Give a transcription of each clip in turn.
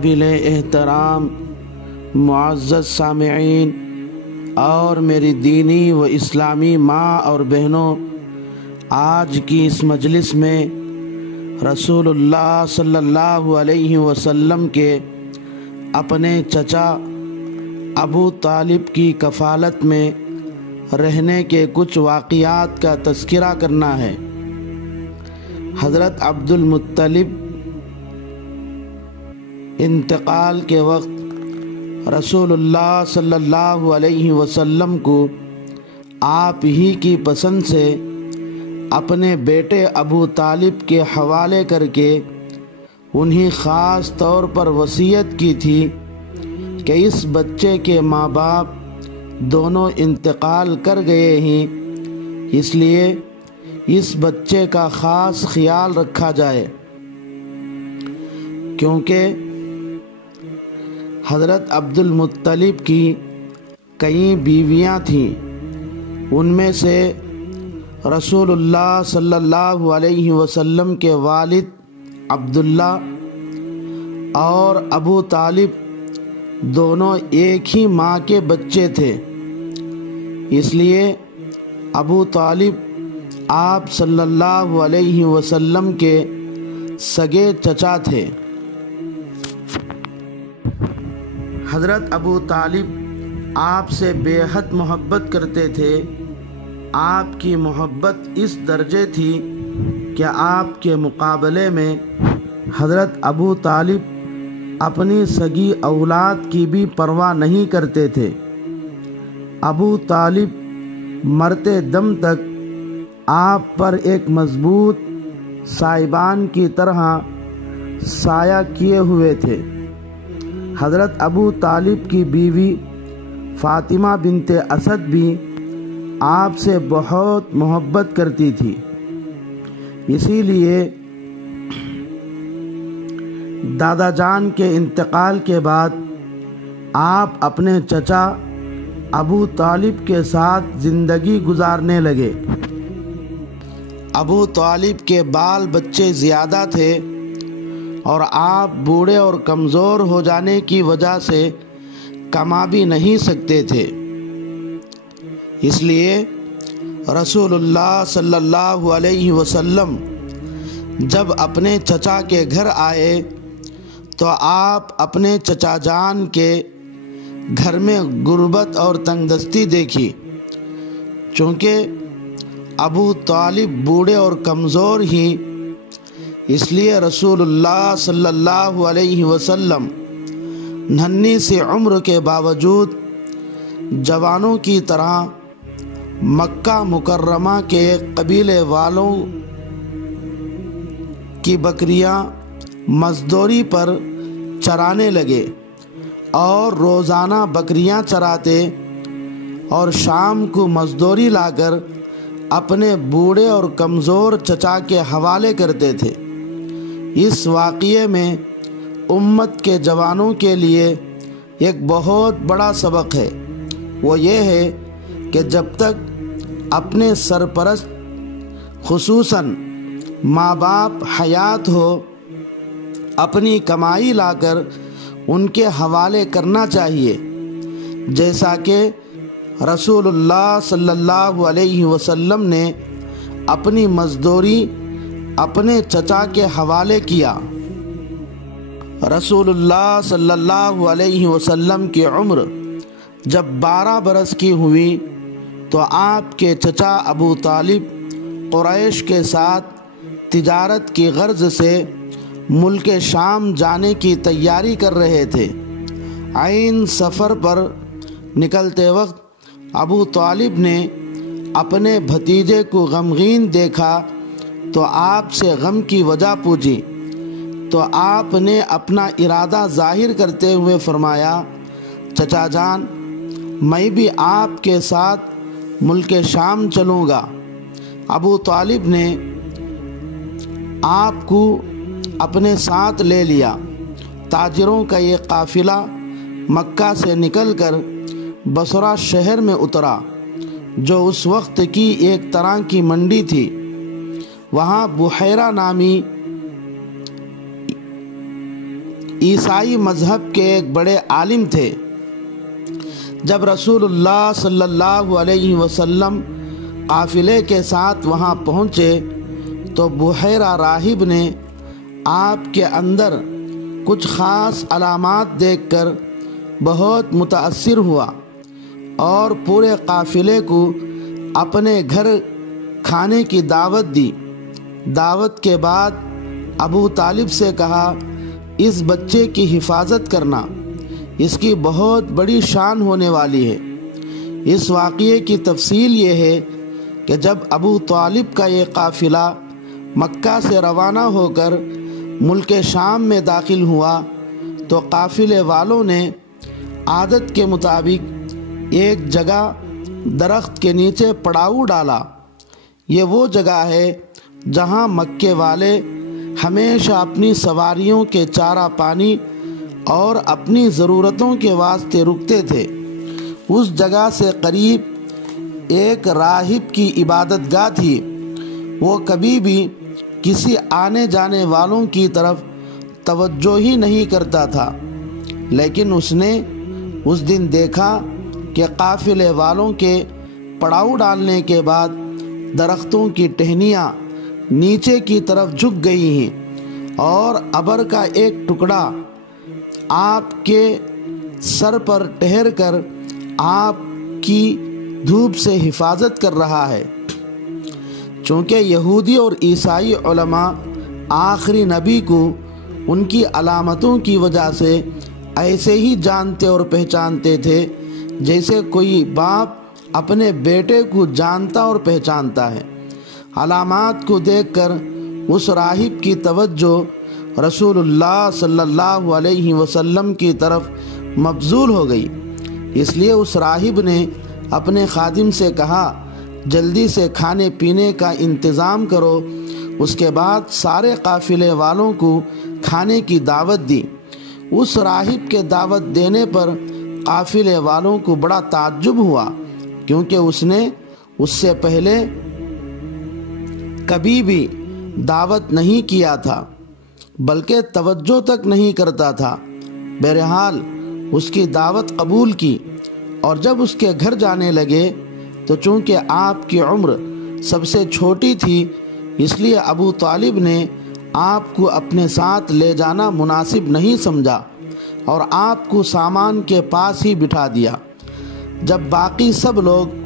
قابل احترام معزز سامعین اور میری دینی و اسلامی ماں اور بہنوں، آج کی اس مجلس میں رسول اللہ صلی اللہ علیہ وسلم کے اپنے چچا ابو طالب کی کفالت میں رہنے کے کچھ واقعات کا تذکرہ کرنا ہے۔ حضرت عبد المطلب انتقال کے وقت رسول اللہ صلی اللہ علیہ وسلم کو آپ ہی کی پسند سے اپنے بیٹے ابو طالب کے حوالے کر کے انہیں خاص طور پر وصیت کی تھی کہ اس بچے کے ماں باپ دونوں انتقال کر گئے ہیں، اس لیے اس بچے کا خاص خیال رکھا جائے، کیونکہ حضرت عبد المطلب کی کئی بیویاں تھیں، ان میں سے رسول اللہ صلی اللہ علیہ وسلم کے والد عبداللہ اور ابو طالب دونوں ایک ہی ماں کے بچے تھے، اس لیے ابو طالب آپ صلی اللہ علیہ وسلم کے سگے چچا تھے۔ حضرت ابو طالب آپ سے بے حد محبت کرتے تھے۔ آپ کی محبت اس درجے تھی کہ آپ کے مقابلے میں حضرت ابو طالب اپنی سگی اولاد کی بھی پرواہ نہیں کرتے تھے۔ ابو طالب مرتے دم تک آپ پر ایک مضبوط سائبان کی طرح سایہ کیے ہوئے تھے۔ حضرت ابو طالب کی بیوی فاطمہ بنت اسد بھی آپ سے بہت محبت کرتی تھی، اسی لیے دادا جان کے انتقال کے بعد آپ اپنے چچا ابو طالب کے ساتھ زندگی گزارنے لگے۔ ابو طالب کے بال بچے زیادہ تھے اور آپ بوڑھے اور کمزور ہو جانے کی وجہ سے کما بھی نہیں سکتے تھے، اس لیے رسول اللہ صلی اللہ علیہ وسلم جب اپنے چچا کے گھر آئے تو آپ اپنے چچا جان کے گھر میں غربت اور تنگ دستی دیکھی، چونکہ ابو طالب بوڑھے اور کمزور ہی، اس لیے رسول اللہ صلی اللہ علیہ وسلم ننھی سی عمر کے باوجود جوانوں کی طرح مکہ مکرمہ کے قبیلے والوں کی بکریاں مزدوری پر چرانے لگے اور روزانہ بکریاں چراتے اور شام کو مزدوری لا کر اپنے بوڑھے اور کمزور چچا کے حوالے کرتے تھے۔ اس واقعے میں امت کے جوانوں کے لیے ایک بہت بڑا سبق ہے، وہ یہ ہے کہ جب تک اپنے سرپرست خصوصاً ماں باپ حیات ہو، اپنی کمائی لا کر ان کے حوالے کرنا چاہیے، جیسا کہ رسول اللہ صلی اللہ علیہ وسلم نے اپنی مزدوری اپنے چچا کے حوالے کیا۔ رسول اللہ صلی اللہ علیہ وسلم کی عمر جب 12 برس کی ہوئی تو آپ کے چچا ابو طالب قریش کے ساتھ تجارت کی غرض سے ملک شام جانے کی تیاری کر رہے تھے۔ عین سفر پر نکلتے وقت ابو طالب نے اپنے بھتیجے کو غمگین دیکھا تو آپ سے غم کی وجہ پوچھی، تو آپ نے اپنا ارادہ ظاہر کرتے ہوئے فرمایا، چچا جان، میں بھی آپ کے ساتھ ملک شام چلوں گا۔ ابو طالب نے آپ کو اپنے ساتھ لے لیا۔ تاجروں کا یہ قافلہ مکہ سے نکل کر بصرہ شہر میں اترا، جو اس وقت کی ایک طرح کی منڈی تھی۔ وہاں بحیرہ نامی عیسائی مذہب کے ایک بڑے عالم تھے۔ جب رسول اللہ صلی اللہ علیہ وسلم قافلے کے ساتھ وہاں پہنچے تو بحیرہ راہب نے آپ کے اندر کچھ خاص علامات دیکھ کر بہت متاثر ہوا اور پورے قافلے کو اپنے گھر کھانے کی دعوت دی۔ دعوت کے بعد ابو طالب سے کہا، اس بچے کی حفاظت کرنا، اس کی بہت بڑی شان ہونے والی ہے۔ اس واقعے کی تفصیل یہ ہے کہ جب ابو طالب کا یہ قافلہ مکہ سے روانہ ہو کر ملک شام میں داخل ہوا تو قافلے والوں نے عادت کے مطابق ایک جگہ درخت کے نیچے پڑاؤ ڈالا۔ یہ وہ جگہ ہے جہاں مکے والے ہمیشہ اپنی سواریوں کے چارہ پانی اور اپنی ضرورتوں کے واسطے رکتے تھے۔ اس جگہ سے قریب ایک راہب کی عبادت گاہ تھی۔ وہ کبھی بھی کسی آنے جانے والوں کی طرف توجہ ہی نہیں کرتا تھا، لیکن اس نے اس دن دیکھا کہ قافلے والوں کے پڑاؤ ڈالنے کے بعد درختوں کی ٹہنیاں نیچے کی طرف جھک گئی ہیں اور ابر کا ایک ٹکڑا آپ کے سر پر ٹھہر کر آپ کی دھوپ سے حفاظت کر رہا ہے۔ چونکہ یہودی اور عیسائی علماء آخری نبی کو ان کی علامتوں کی وجہ سے ایسے ہی جانتے اور پہچانتے تھے جیسے کوئی باپ اپنے بیٹے کو جانتا اور پہچانتا ہے۔ علامات کو دیکھ کر اس راہب کی توجہ رسول اللہ صلی اللہ علیہ وسلم کی طرف مبذول ہو گئی۔ اس لیے اس راہب نے اپنے خادم سے کہا، جلدی سے کھانے پینے کا انتظام کرو۔ اس کے بعد سارے قافلے والوں کو کھانے کی دعوت دی۔ اس راہب کے دعوت دینے پر قافلے والوں کو بڑا تعجب ہوا، کیونکہ اس نے اس سے پہلے کبھی بھی دعوت نہیں کیا تھا، بلکہ توجہ تک نہیں کرتا تھا۔ بہرحال اس کی دعوت قبول کی، اور جب اس کے گھر جانے لگے تو چونکہ آپ کی عمر سب سے چھوٹی تھی، اس لیے ابو طالب نے آپ کو اپنے ساتھ لے جانا مناسب نہیں سمجھا اور آپ کو سامان کے پاس ہی بٹھا دیا۔ جب باقی سب لوگ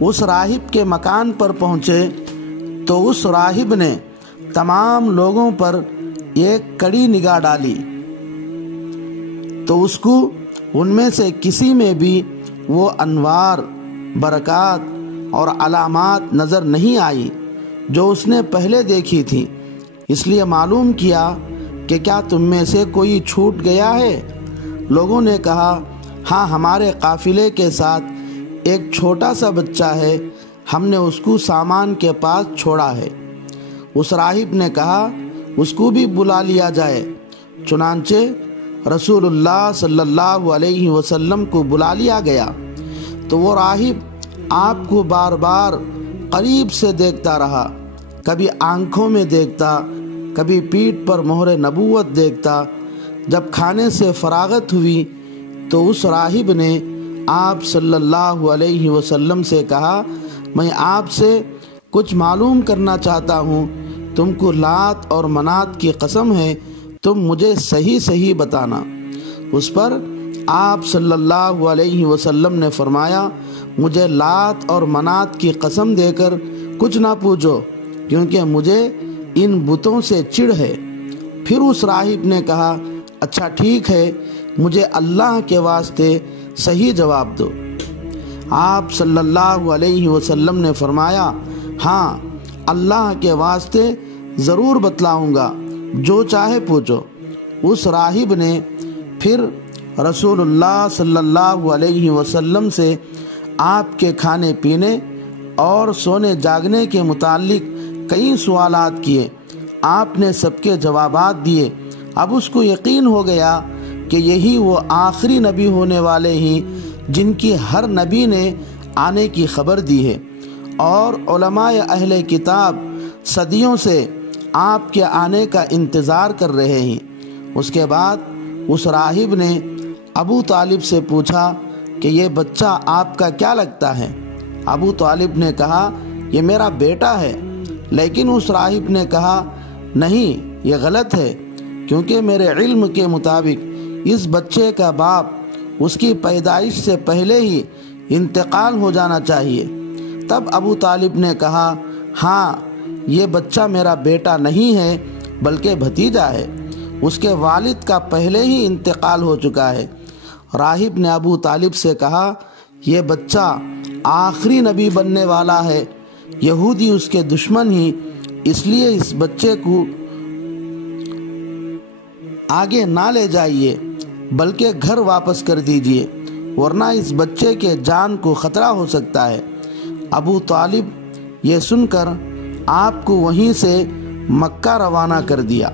اس راہب کے مکان پر پہنچے تو اس راہب نے تمام لوگوں پر ایک کڑی نگاہ ڈالی تو اس کو ان میں سے کسی میں بھی وہ انوار، برکات اور علامات نظر نہیں آئی جو اس نے پہلے دیکھی تھی۔ اس لیے معلوم کیا کہ کیا تم میں سے کوئی چھوٹ گیا ہے؟ لوگوں نے کہا، ہاں، ہمارے قافلے کے ساتھ ایک چھوٹا سا بچہ ہے، ہم نے اس کو سامان کے پاس چھوڑا ہے۔ اس راہب نے کہا، اس کو بھی بلا لیا جائے۔ چنانچہ رسول اللہ صلی اللہ علیہ وسلم کو بلا لیا گیا تو وہ راہب آپ کو بار بار قریب سے دیکھتا رہا، کبھی آنکھوں میں دیکھتا، کبھی پیٹھ پر مہر نبوت دیکھتا۔ جب کھانے سے فراغت ہوئی تو اس راہب نے آپ صلی اللہ علیہ وسلم سے کہا، میں آپ سے کچھ معلوم کرنا چاہتا ہوں، تم کو لات اور منات کی قسم ہے، تم مجھے صحیح صحیح بتانا۔ اس پر آپ صلی اللہ علیہ وسلم نے فرمایا، مجھے لات اور منات کی قسم دے کر کچھ نہ پوچھو، کیونکہ مجھے ان بتوں سے چڑ ہے۔ پھر اس راہب نے کہا، اچھا ٹھیک ہے، مجھے اللہ کے واسطے صحیح جواب دو۔ آپ صلی اللہ علیہ وسلم نے فرمایا، ہاں، اللہ کے واسطے ضرور بتلاؤں گا، جو چاہے پوچھو۔ اس راہب نے پھر رسول اللہ صلی اللہ علیہ وسلم سے آپ کے کھانے پینے اور سونے جاگنے کے متعلق کئی سوالات کیے۔ آپ نے سب کے جوابات دیے۔ اب اس کو یقین ہو گیا کہ یہی وہ آخری نبی ہونے والے ہیں جن کی ہر نبی نے آنے کی خبر دی ہے، اور علماء اہل کتاب صدیوں سے آپ کے آنے کا انتظار کر رہے ہیں۔ اس کے بعد اس راہب نے ابو طالب سے پوچھا کہ یہ بچہ آپ کا کیا لگتا ہے؟ ابو طالب نے کہا یہ میرا بیٹا ہے، لیکن اس راہب نے کہا نہیں، یہ غلط ہے، کیونکہ میرے علم کے مطابق اس بچے کا باپ اس کی پیدائش سے پہلے ہی انتقال ہو جانا چاہیے۔ تب ابو طالب نے کہا ہاں، یہ بچہ میرا بیٹا نہیں ہے بلکہ بھتیجا ہے، اس کے والد کا پہلے ہی انتقال ہو چکا ہے۔ راہب نے ابو طالب سے کہا یہ بچہ آخری نبی بننے والا ہے، یہودی اس کے دشمن ہی، اس لیے اس بچے کو آگے نہ لے جائیے بلکہ گھر واپس کر دیجیے، ورنہ اس بچے کے جان کو خطرہ ہو سکتا ہے۔ ابو طالب یہ سن کر آپ کو وہیں سے مکہ روانہ کر دیا۔